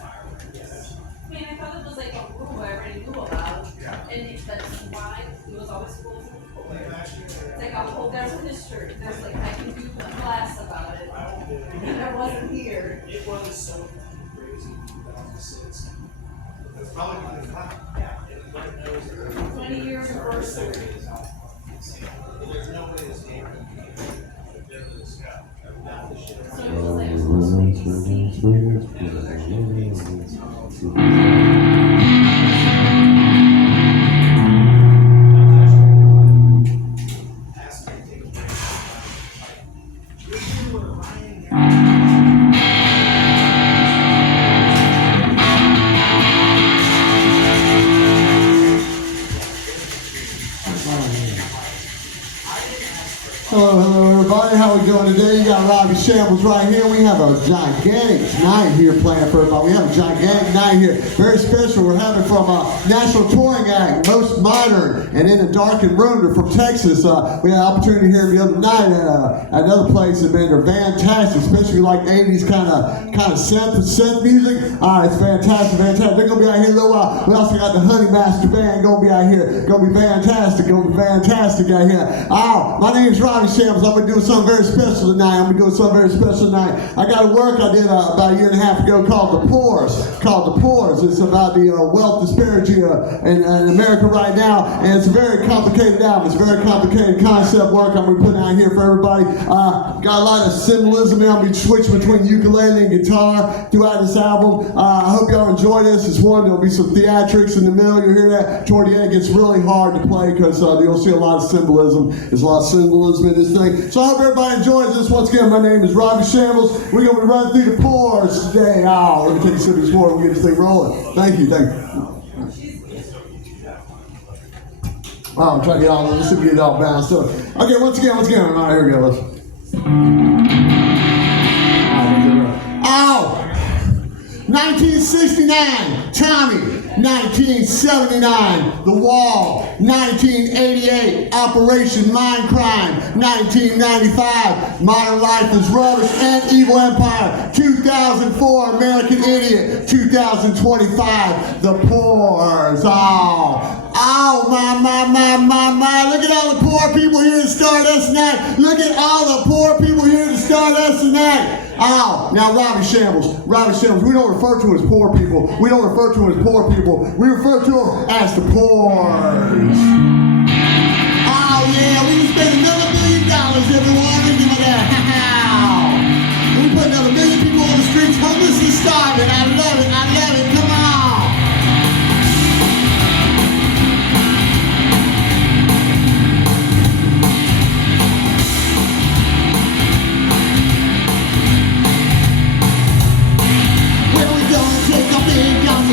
I mean, I thought it was like a rule I already knew about, and that's why it was always schools and it's like a whole, there's a history, there's like, I can do a class about it, and I wasn't here. It was so crazy in 2006. It's probably because yeah, 20 years anniversary. There's no way this game can be So it was like, it was supposed to Hello everybody, how we doing today? You got Robby Shambles right here. We have a gigantic night here playing for everybody. We have a gigantic night here. Very special. We're having from a national touring act, Most Modern, and In a Darkened Room. They're from Texas. We had an opportunity here the other night at another place, and man, they're fantastic, especially like 80s kind of synth music. It's fantastic. They're gonna be out here in a little while. We also got the Honey Master Band gonna be out here. Gonna be fantastic out here. My name is Robby Shambles. I'm going to be doing something very special tonight. I got a work I did about a year and a half ago called The Poors. It's about the wealth disparity in America right now, and it's a very complicated album. It's a very complicated concept work I'm going to be putting out here for everybody. Got a lot of symbolism in. I'll be switching between ukulele and guitar throughout this album. I hope y'all enjoy this. It's one. There'll be some theatrics in the middle. You'll hear that. Toward the end, it gets really hard to play because you'll see a lot of symbolism. There's a lot of symbolism in this thing. So I hope everybody enjoys this. Once again, my name is Robby Shambles. We're going to be running through the Poors today. Let me take a sip of this water and get this thing rolling. Thank you. I'm trying to get all this and get it all balanced. So, okay, once again. All right, here we go. Listen. 1969, Tommy. 1979, The Wall. 1988, Operation Mindcrime. 1995, Modern Life is Rubbish and Evil Empire. 2004, American Idiot. 2025, The Poors. My. Look at all the poor people here to Stardust tonight. Now Robby Shambles, we don't refer to them as poor people. We refer to them as the Poors. We can spend another $1 million, everyone. Give me that. We put another 1 million people on the streets, homeless and starving. I love it. Come on.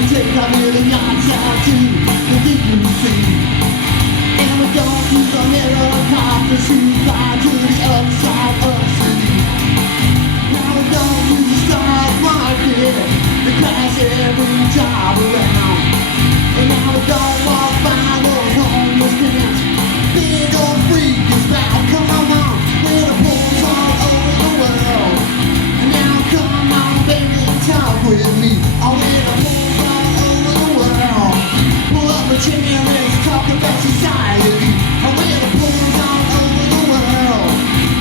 Take our millions out to the deep blue sea. And we're going to the helicopters who fly to the other side of the sea. Now we're going to the stock market and crash every job around. And now we're going to walk by those homeless camps. Big old freak is back, come on, we're the Poors all over the world. And now come on, baby, talk with me. We're the Poors all over the world. Pull up a chair and let's talk about society. We're the Poors all over the world.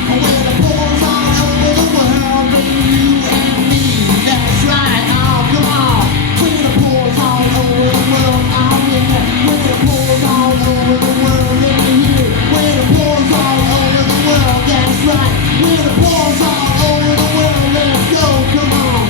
We're the Poors all over the world. Baby, you and me, that's right. Come on. We're the Poors all over the world. We're the Poors all over the world. Let me hear it. We're the Poors all over the world. That's right. We're the Poors all over the world. Let's go. Come on.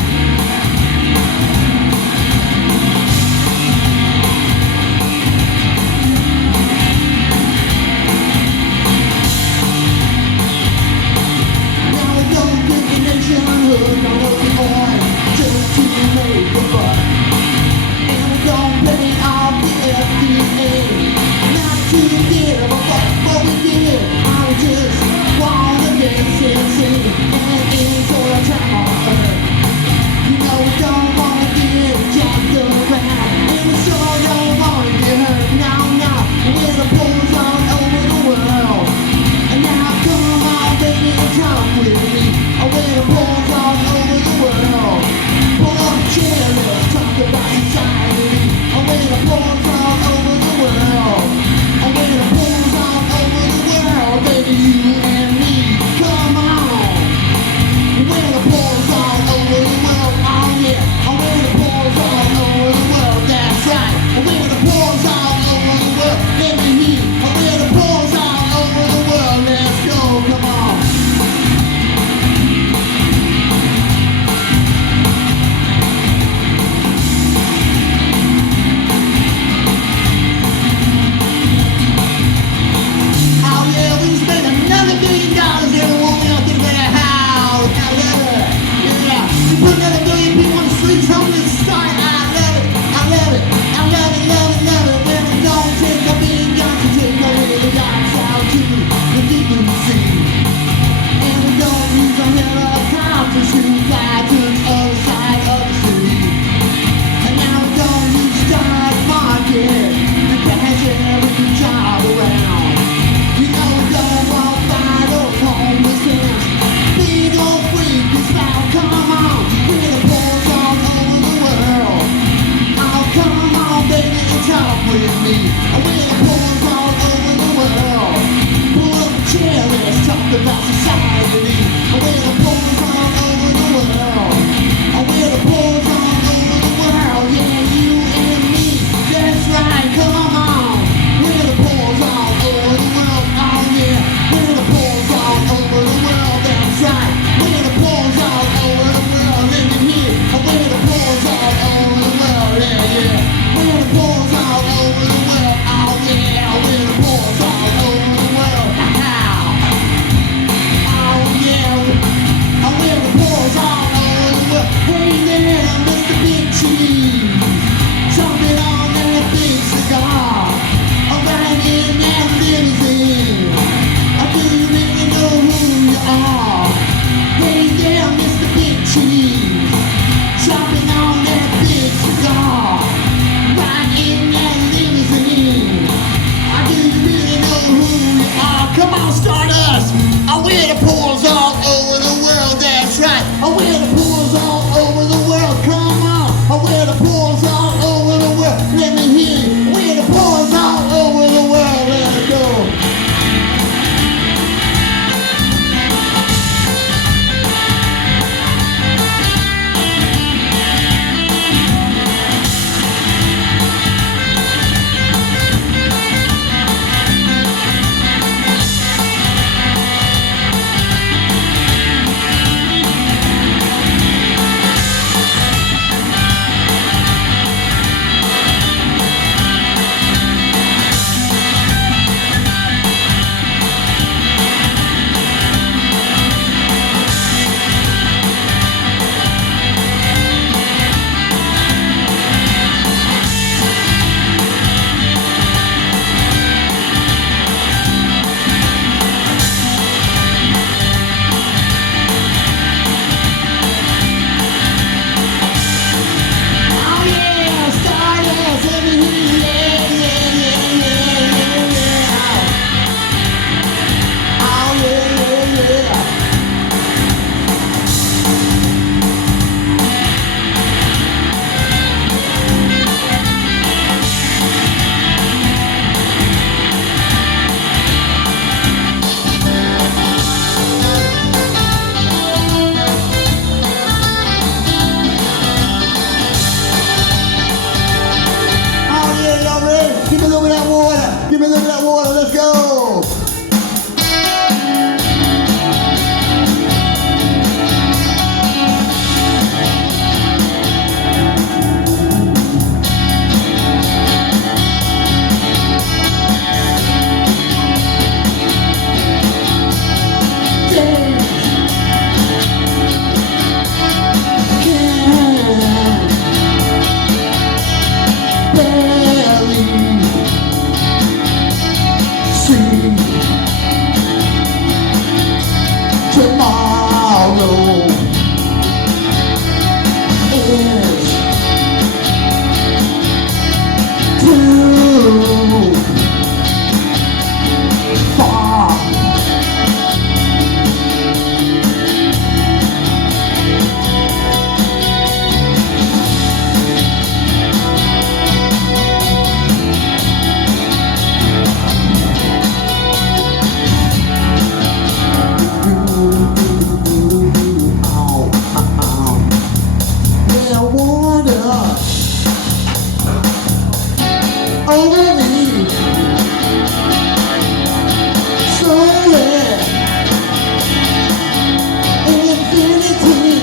me. And we're the pulls all over the world. Pull up a chair, let's talk about society. And we're the pulls all over the world. And we're the pulls all over the world. Yeah, you and me, that's right, come on. We're the pulls all over the world. Oh yeah, we're the pulls all over the world. That's right, we're the pulls all over the world. Let me hear. And we're the pulls all over the world. Yeah, yeah. We're the pulls all over the world. Oh yeah, we're the pulls all over the world. Oh yeah, and we're the pulls all over the world. Hey there, Mr. Big Cheese, jumping on that big cigar, right in that limousine. Do you really know who you are? Hey there, Mr. Big Cheese, jumping on that big cigar, right in that limousine. Do you really know who you are? Come on, Stardust! We're the pulls all over the world, that's right. We're the pulls all over the world, come on. We're the pulls all over the world, let me hear you. We're the pulls all over the world, let's go. Give me a little of that water, let's go! Tomorrow is too far. Over me, slowly, infinity.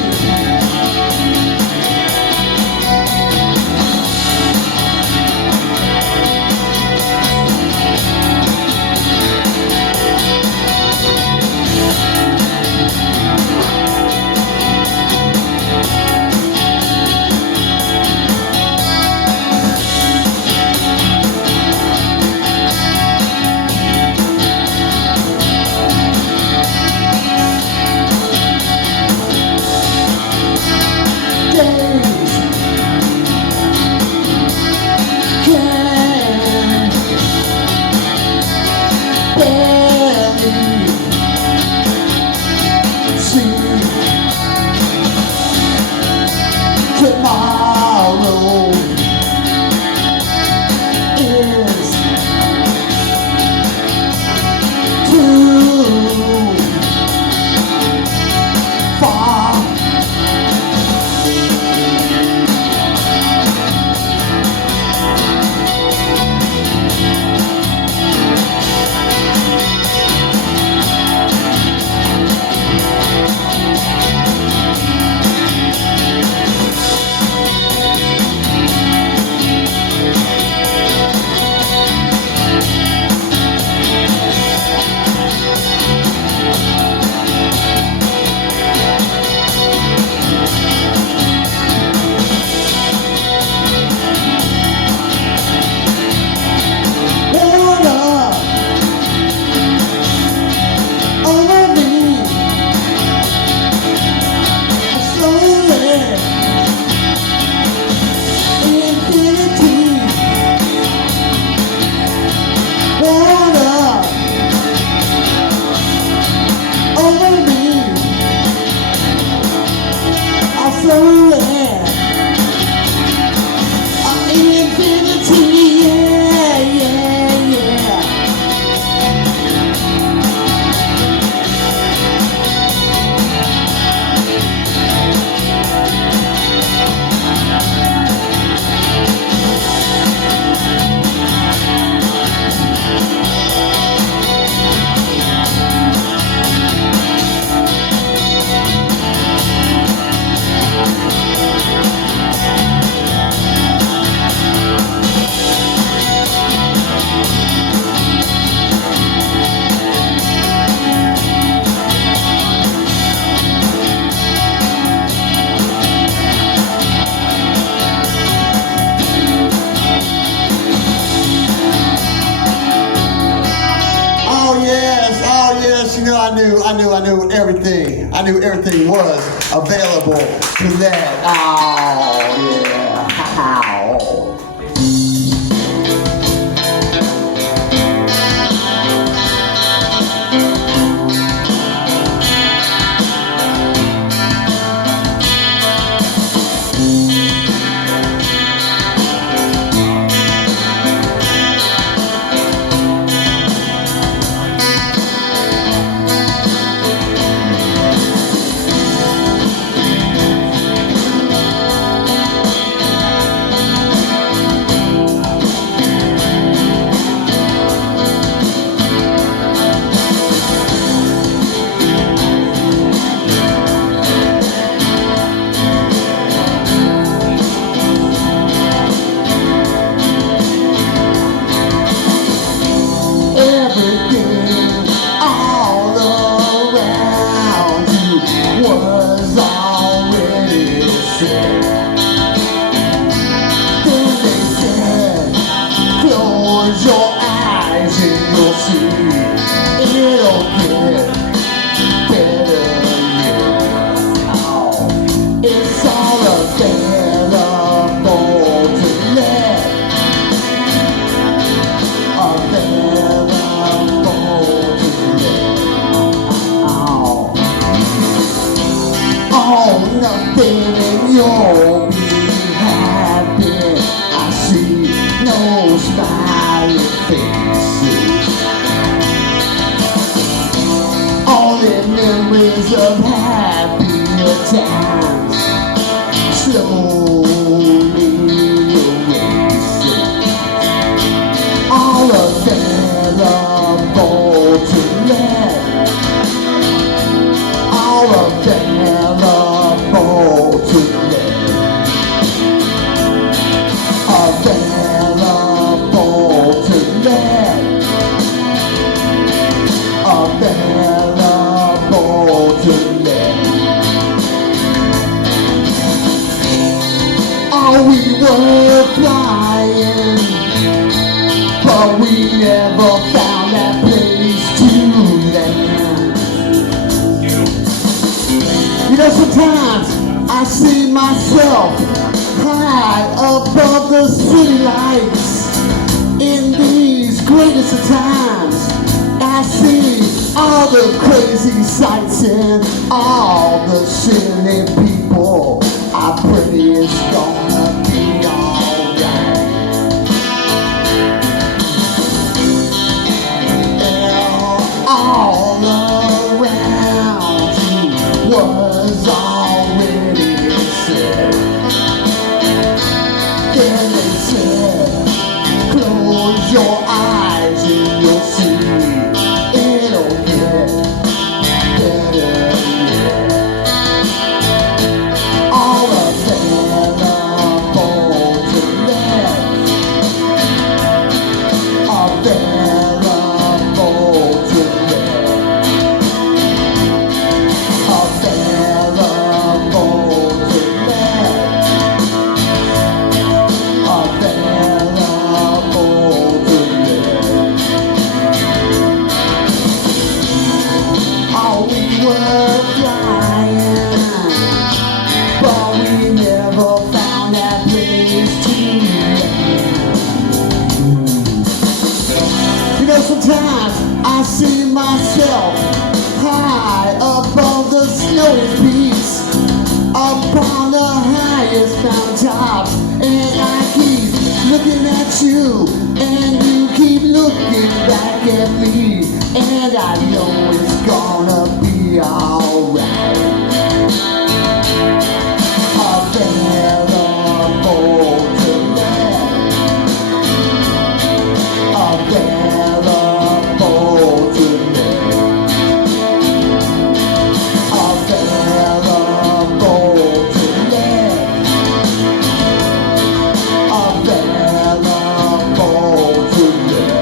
knew everything. I knew everything was available to that. Oh, yeah. Ow. You'll be happy. I see no smiling faces, only memories of happier times slowly erasing, all available to let, all available to available to let, available to let. Oh, we were flying, but we never found that place to land. You know, sometimes I see myself high above the city lights. In these greatest of times, I see all the crazy sights and all the silly people. I pray it's gonna be alright. All around you was already said. Then they said, close your eyes and you'll see it'll get better, yeah. All available to let, available to let, available to let. Sometimes I see myself high above the snowy peaks, upon the highest mountaintops, and I keep looking at you, and you keep looking back at me, and I know it's gonna be alright. Available to let, available to let, available to let, available to let.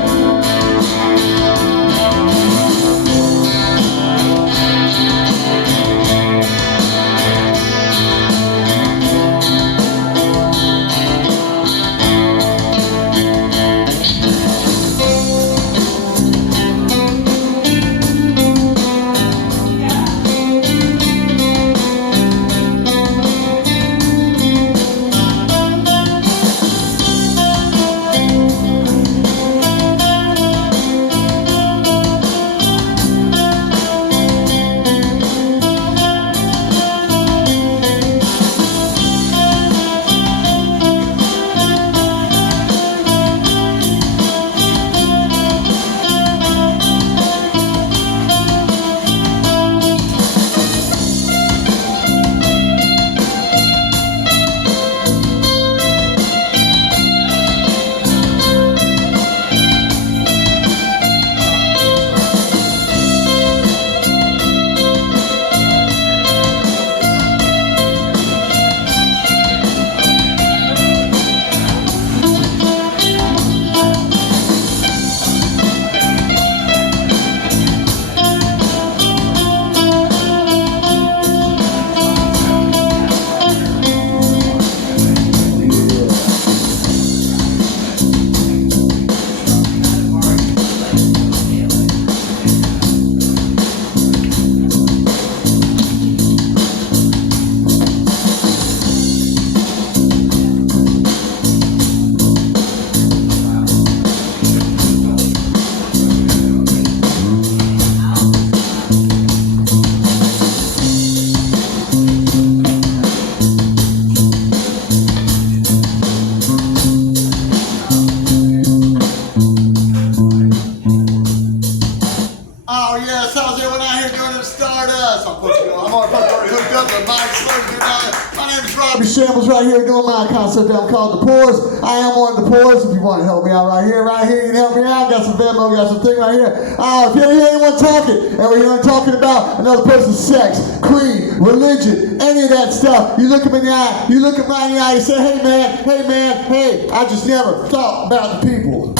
Robbie Shambles right here doing my concept album called The Poors. I am one of the Poors. If you want to help me out right here, you can help me out. Got some VENMO, got some thing right here. If you don't hear anyone talking, and we're hearing talking about another person's sex, creed, religion, any of that stuff, you look him in the eye, you look him right in the eye, you say, hey man, hey, I just never thought about the people.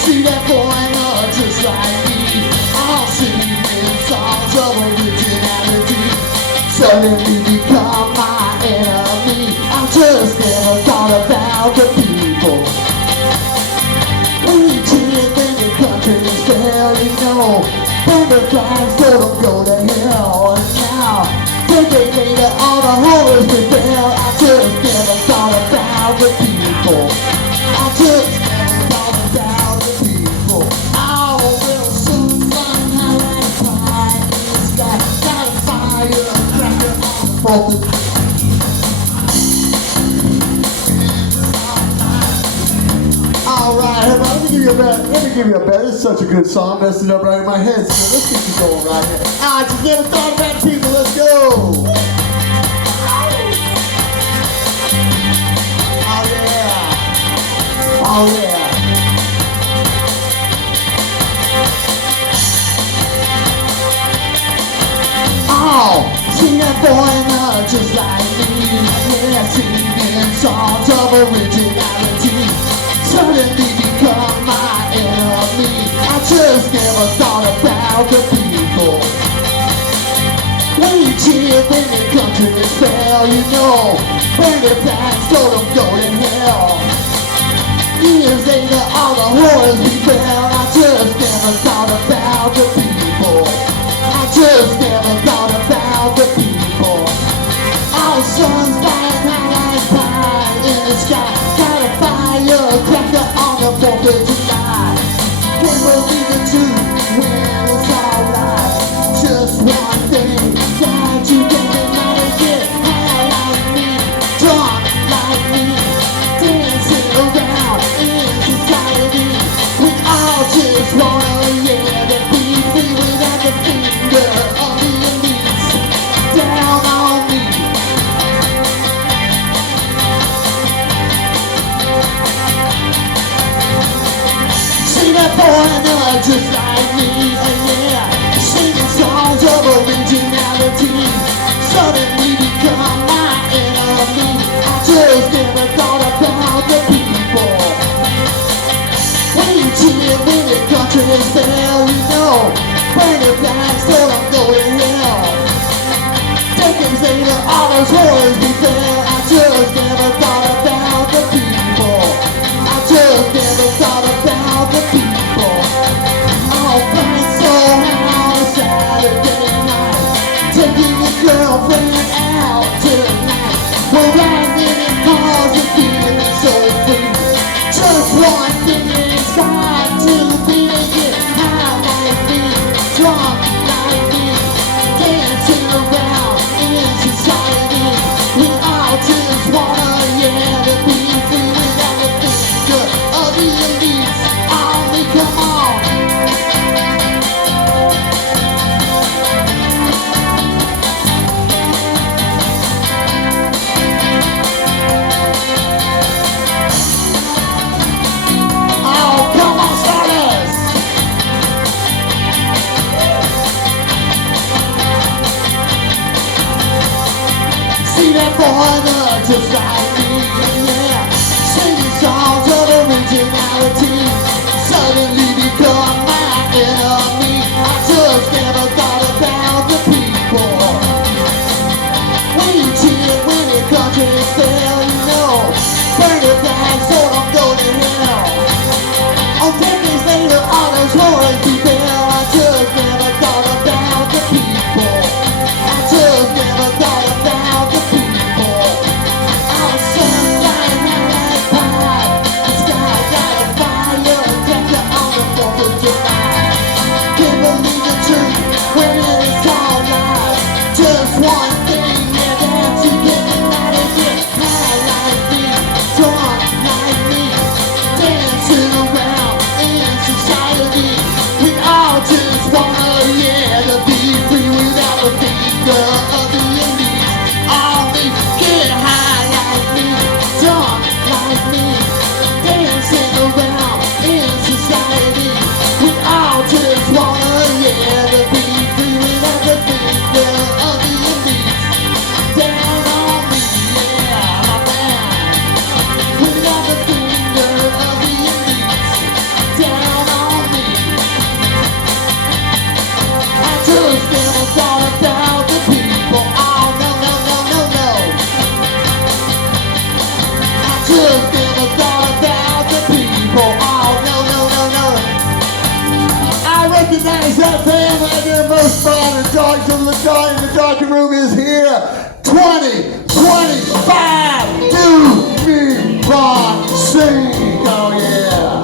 See that foreigner just like me, all singing songs of originality, suddenly become my enemy. I just never thought about the people. We cheered when the country fell, you know, when the flags told them go to hell. And now, decades later, all the horrors prevail. I just never thought about the people. I just never thought about the people. Oh, we'll soon learn how to fly in the sky. Got a firecracker on the 4th of July. Alright, let me give you a bet. It's such a good song. Messed it up right in my head. So let's get you going right here. I just never thought about the people. Let's go. Oh yeah. Oh, sing that foreigner just like me. Yeah, singing songs of originality, suddenly become my enemy. I just never thought about the people. We cheer when the country fell, you know, when the flags told them go to hell. Years later, all the horrors befell. I just never thought about the people. I just never thought about the people. All suns flying high like pie in the sky. Got a firecracker on the 4th of July. Can't believe the truth when it's all lies. Just one thing that you can't get high like me, drunk like me, dancing around in society. We all just wanna, be free without the finger of the elites down on me. See that foreigner just like me, yeah, singing songs of originality, suddenly become my enemy. I just never thought about the people. We cheer when the country fell, you know, when the flags told them go to hell. Decades later, all those horrors befell. I just never thought about the people. I just never thought about the people. Oh, burning so high on a Saturday night, taking your girlfriend out tonight. We're riding in cars and feeling so free. Just one thing inside to be get high like me, drunk like me, dancing around in society. We all just wanna, to be free without the finger of the elites. Only come on. Oh, come on, Stardust! See that foreigner just like me, yeah, singing songs of originality, suddenly become my enemy. I just never thought about the people. We cheer when the country fell, you know, burn the flags so don't go to hell. Oh, decades later, all those horrors befell. I just never thought about the people. I just never thought about the people. Our sun flying high like pie Is that band right there, most modern? Dog to the dog in the dark room is here. 2025. Do me wrong, sing. Oh yeah.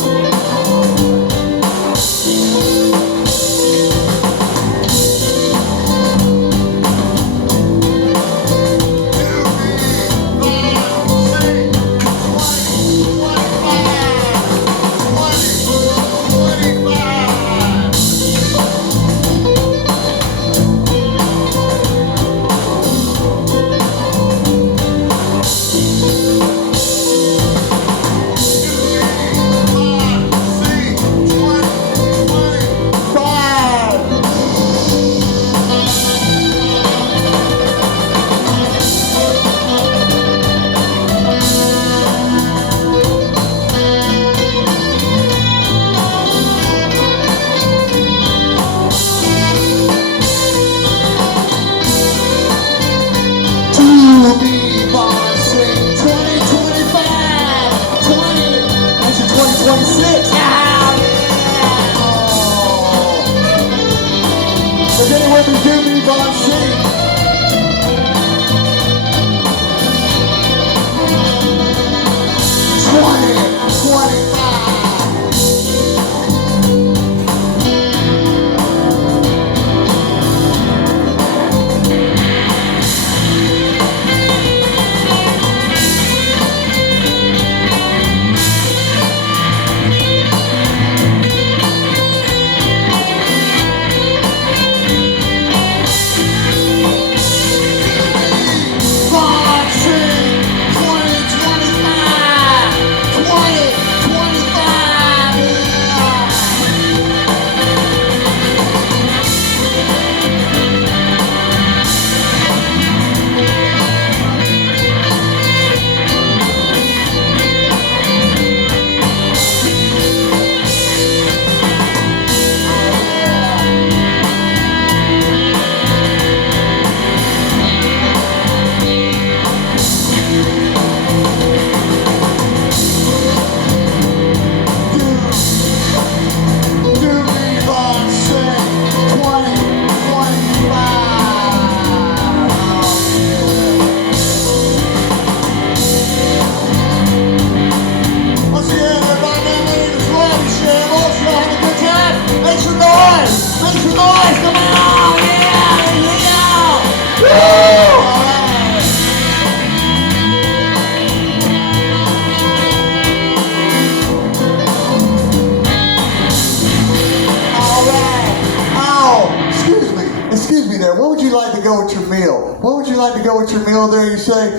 There you say,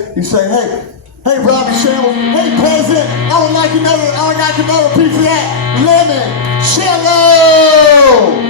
hey, RobbyShambles, hey, President, I would like another piece of that limoncello.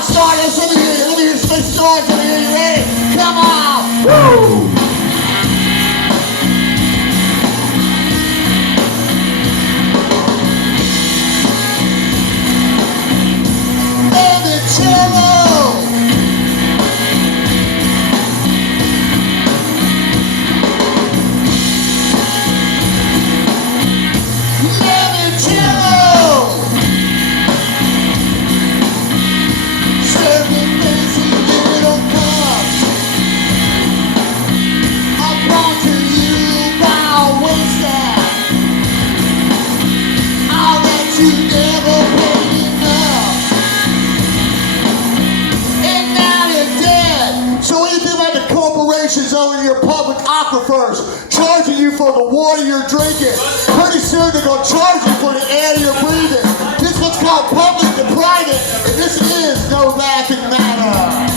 Stardust, let me hear your space noise over here. You ready? Come on! Woo! for the water you're drinking. Pretty soon they're going to charge you for the air you're breathing. This one's called public to private, and this is no laughing matter.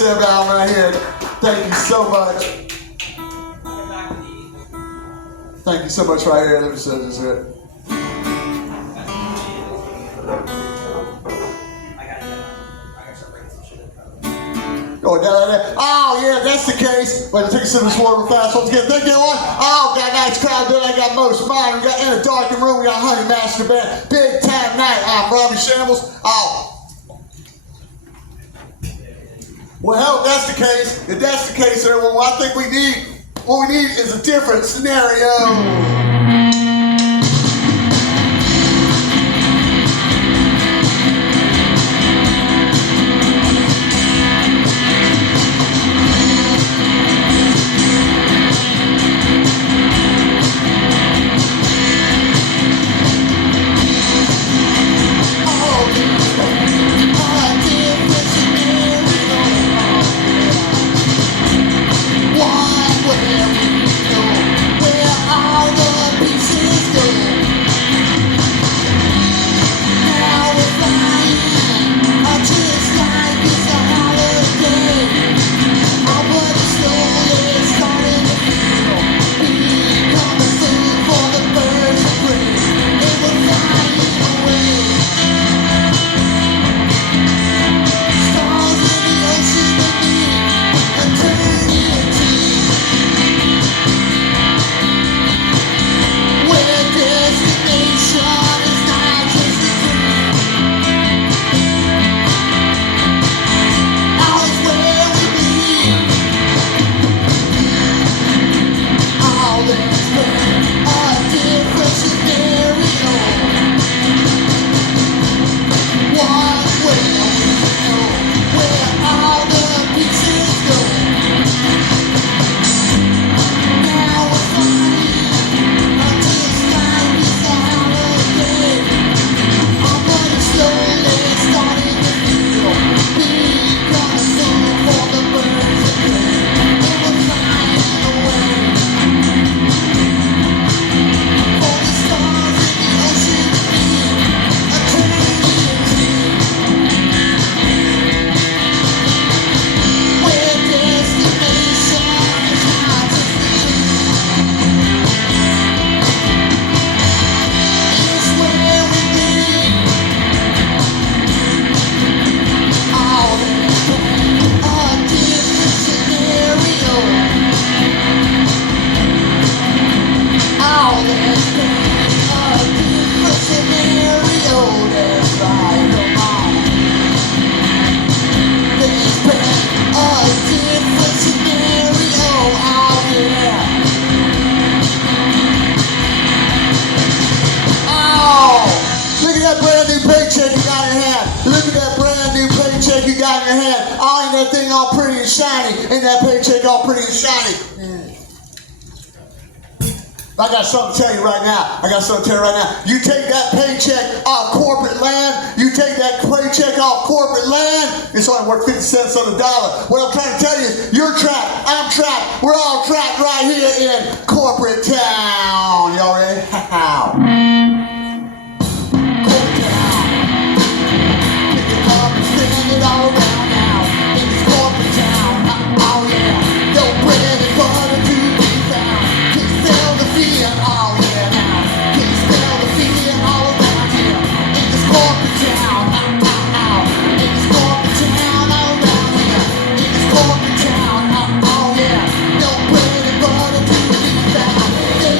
concept album right here. Thank you so much. Thank you so much right here. Let me say this here. Going down there. Oh, yeah, that's the case. Wait, take a sip of this water real fast. Once again, thank you, everyone. Oh, got a nice crowd there. I got most modern. We got in a darkened room. We got Honey Master Band. Big time night. I'm RobbyShambles. Oh. Well, if that's the case, everyone, what I think what we need is a different scenario. That thing all pretty and shiny, and that paycheck all pretty and shiny. I got something to tell you right now. You take that paycheck off corporate land, it's only worth 50 cents on the dollar. What I'm trying to tell you is, you're trapped, I'm trapped, we're all trapped right here in corporate town. Y'all ready? Corporate town. Pick it up and spin it all around. Corporate town, oh yeah, no bread and butter to be found. Can you feel the fear, oh yeah now? Can you feel the fear all around here? In this corporate town, in this corporate town all around here. In this corporate town, oh yeah, no bread and butter to be found. They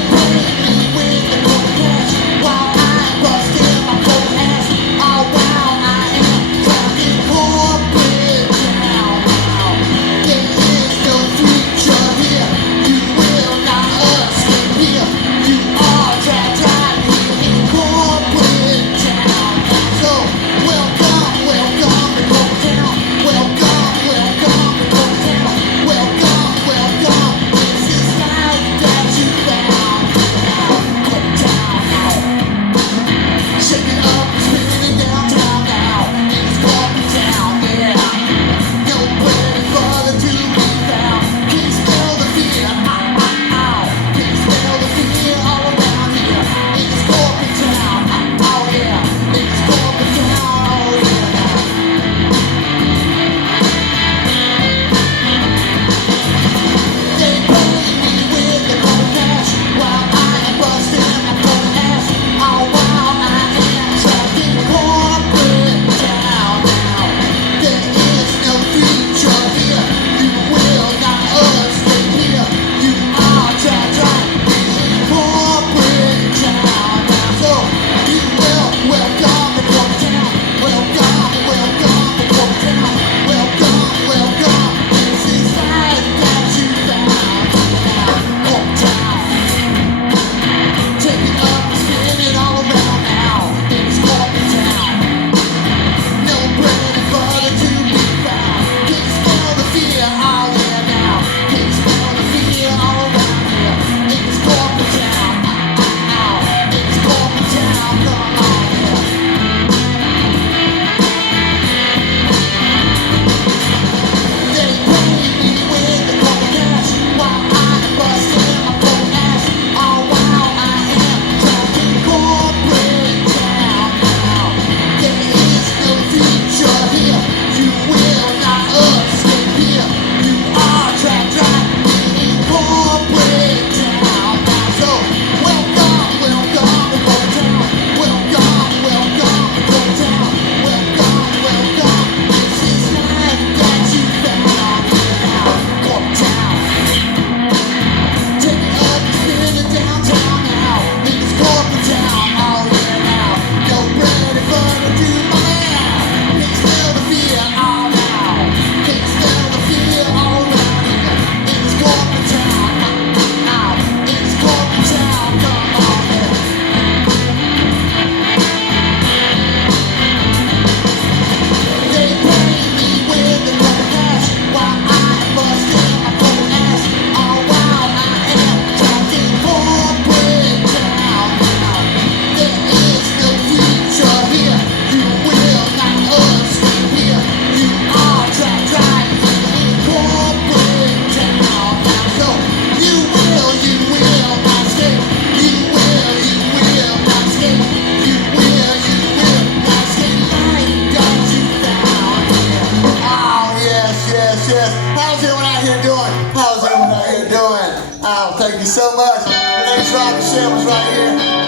thank you so much. My name's RobbyShambles right here.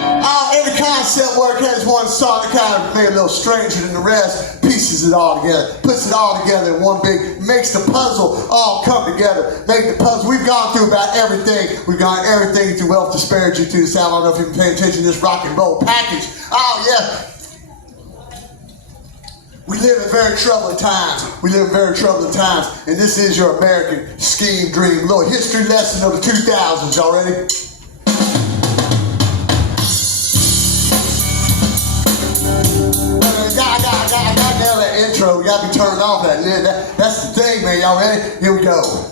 Every concept work has one song that kind of made a little stranger than the rest. Pieces it all together, puts it all together in one big, makes the puzzle all come together. Make the puzzle. We've gone through about everything. We've gone everything through wealth disparity through the South. I don't know if you've been paying attention to this rock and roll package. Oh yeah. We live in very troubling times. We live in very troubling times. And this is your American scheme dream. A little history lesson of the 2000s. Y'all ready? I got nail that intro. We gotta be turning off that lid. That's the thing, man. Y'all ready? Here we go.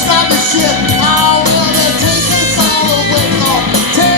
Stop this shit. I wanna take us all away.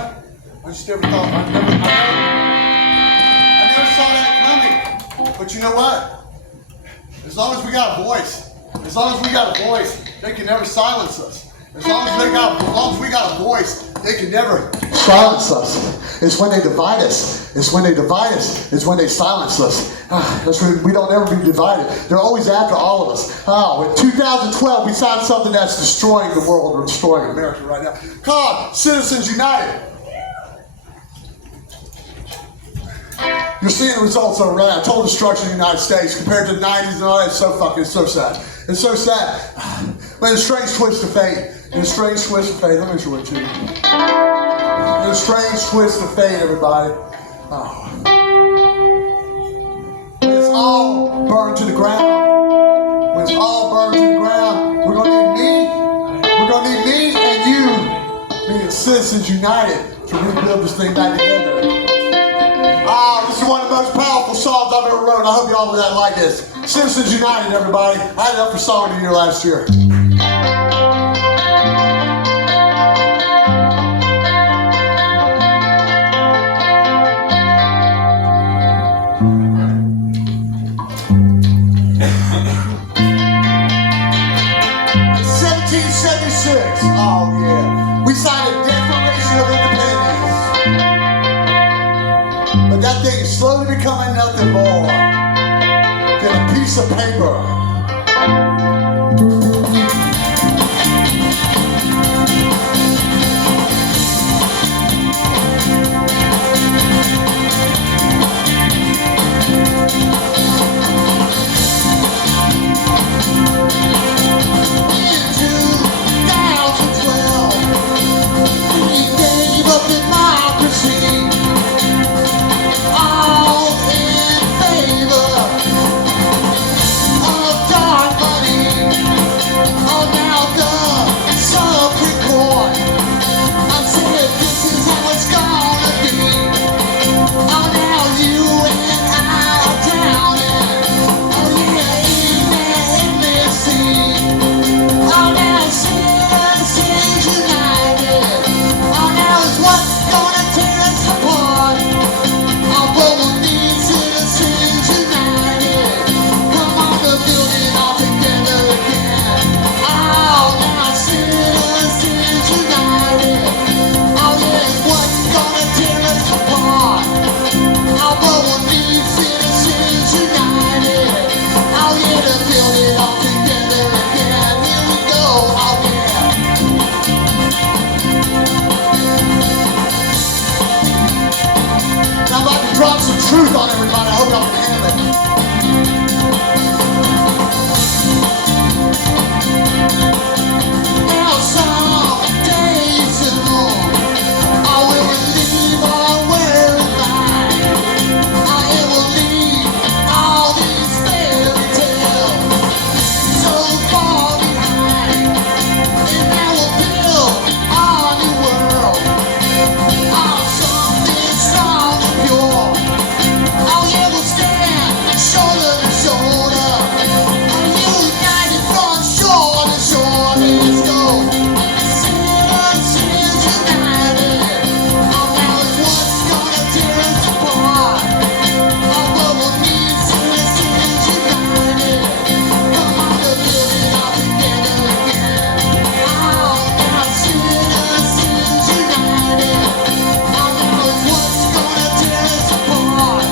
what? I just never thought, I never saw that coming. But you know what? As long as we got a voice, they can never silence us. As long as we got a voice, they can never silence us. It's when they divide us. It's when they silence us. That's when we don't ever be divided. They're always after all of us. In 2012, we signed something that's destroying the world or destroying America right now. Called Citizens United. You're seeing the results of right now. Total destruction in the United States compared to the 90s and all that. It's so sad. It's so sad. But it's a strange twist of fate. Let me show it to you. A strange twist of fate, everybody. When it's all burned to the ground, we're going to need me and you, being Citizens United, to rebuild this thing back together. This is one of the most powerful songs I've ever wrote. I hope y'all like this. Citizens United, everybody. I had it up for Song of the Year last year. We signed a Declaration of Independence. But that thing is slowly becoming nothing more than a piece of paper. Truth on everybody. I hope y'all can handle it. Now some days ago, I will leave our world behind. I will leave all these fairy tales so far behind, and I will build our new world on something strong and pure. Oh yeah, we'll stand shoulder to shoulder, and united from shore to shore. Let's go, Citizens United. Oh, now it's what's gonna tear us apart. Oh, but we'll need Citizens United. Come on, to build it all together again. Oh, now Citizens United. Oh, now it's what's gonna tear us apart.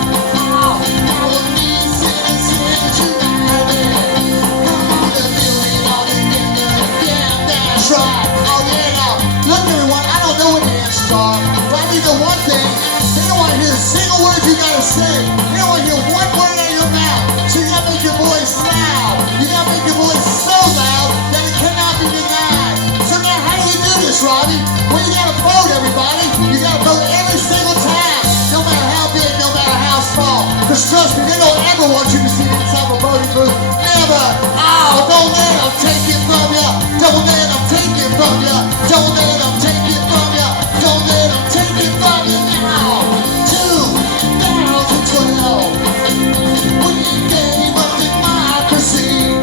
Right. Oh yeah, now, look everyone, I don't know what the answers are, but I need the one thing. They don't want to hear a single word you gotta say. They don't want to hear one word out of your mouth. So you gotta make your voice loud. You gotta make your voice so loud that it cannot be denied. So now how do you do this, Robby? Well, you gotta vote, everybody. You gotta vote every single time, no matter how big, no matter how small. Because trust me, they don't ever want you to see inside a voting booth. Never. Oh, don't let them take it from you. Don't let them take it from you. Don't let them take it from you. Don't let them take it from you now. 2012, we gave up democracy.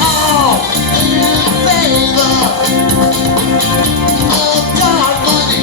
All in favor of dark money.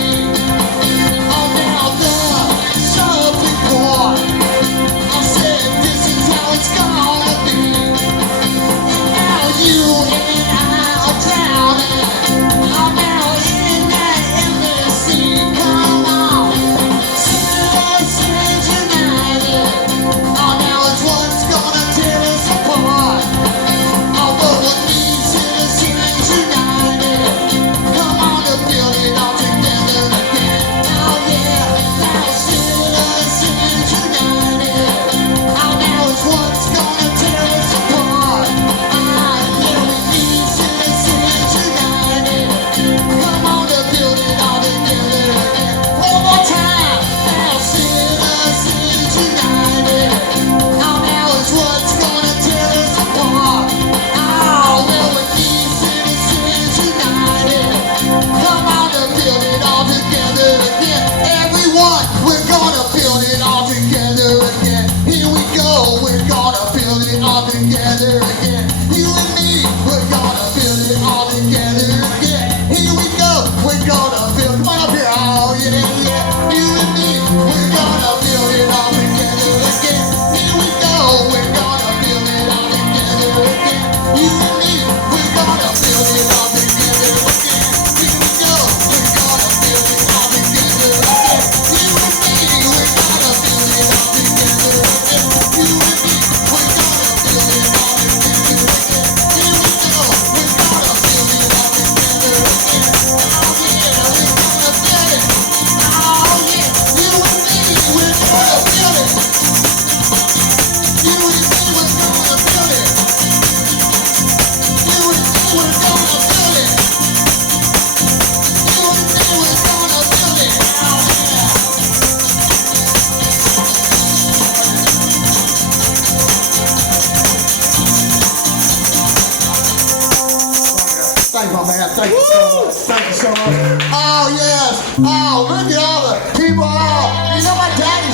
my man. Thank you so much. Thank you so much. Oh, yes. Oh, look at all the people. Oh, you know, my daddy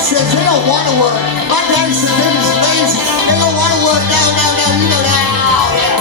says they don't want to work. My daddy says they're just lazy. They don't want to work. No, you know that. Oh, yeah.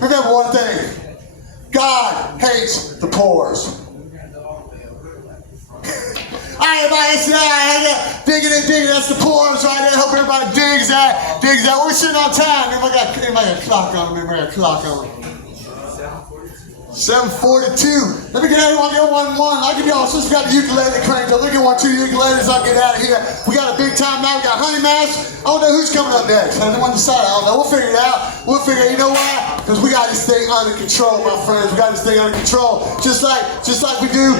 Remember one thing, God hates the pores. Alright, everybody, dig it, that's the pores right there. Hope everybody digs that. We're sitting on time. Everybody got a clock on them. Everybody got a clock on them. 7:42. Let me get everyone, get one. I'll give y'all, since we got the ukulele cranked up, let me get 1, 2 ukuleles, I'll get out of here. We got a big time now, we got Honey Mash. I don't know who's coming up next. I don't decide, I don't know, we'll figure it out. You know why? Because we got this thing under control, my friends. We got this thing under control. Just like we do.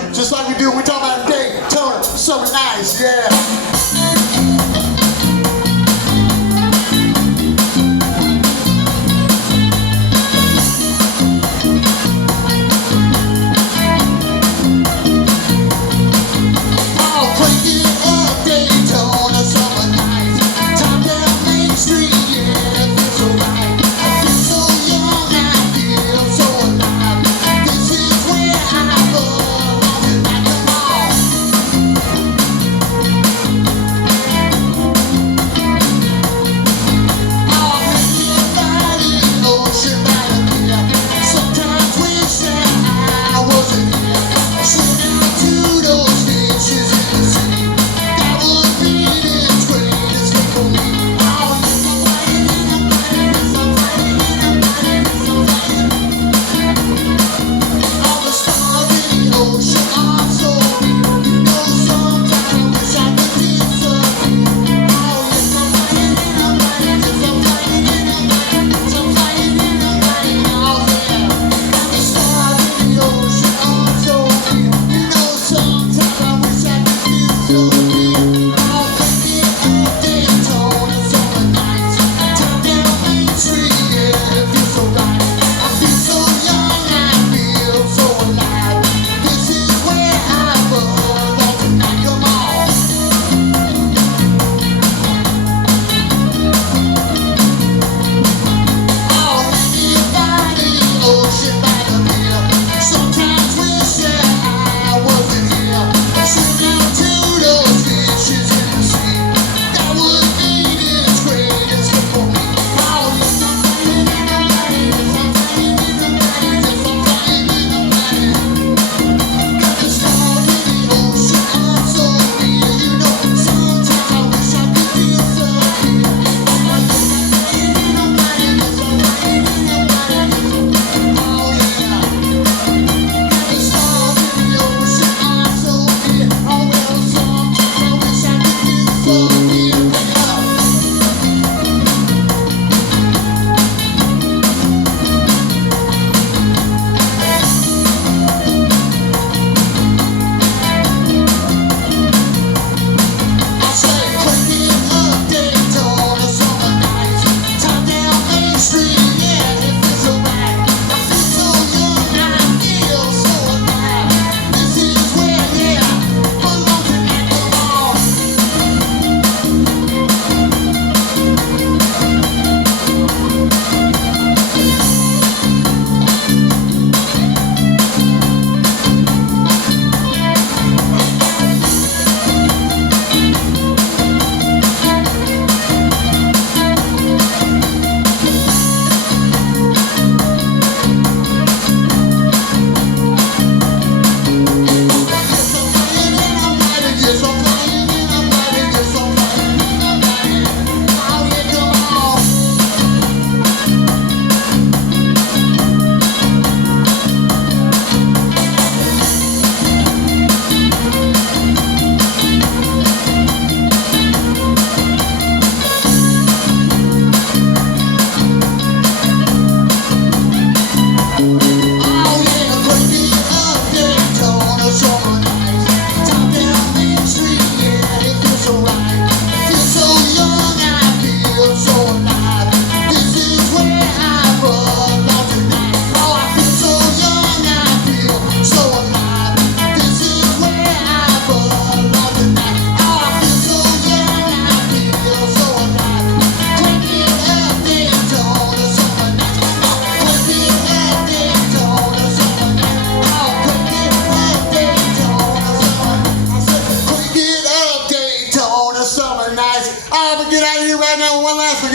We talk about Daytona, summer nights, yeah.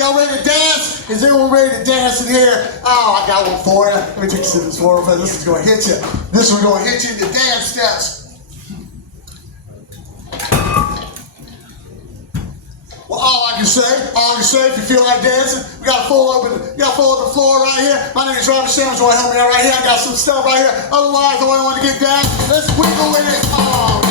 Y'all ready to dance? Is everyone ready to dance in here? Oh, I got one for you. Let me take a sip of this water, but this is going to hit you. This is going to hit you in the dance steps. Well, all I can say, if you feel like dancing, we got a full open floor right here. My name is RobbyShambles. You want to help me out right here? I got some stuff right here. Otherwise, I want to get down. Let's wiggle with it. Oh.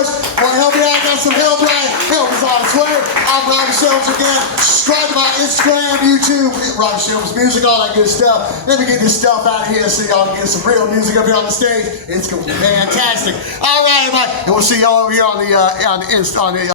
much. Want to help me out? Got some help, right? Help is on its way. I'm Robby Shambles again. Subscribe to my Instagram, YouTube, RobbyShamblesMusic, all that good stuff. Let me get this stuff out of here so y'all can get some real music up here on the stage. It's going to be fantastic. All right, everybody. And we'll see y'all over here on the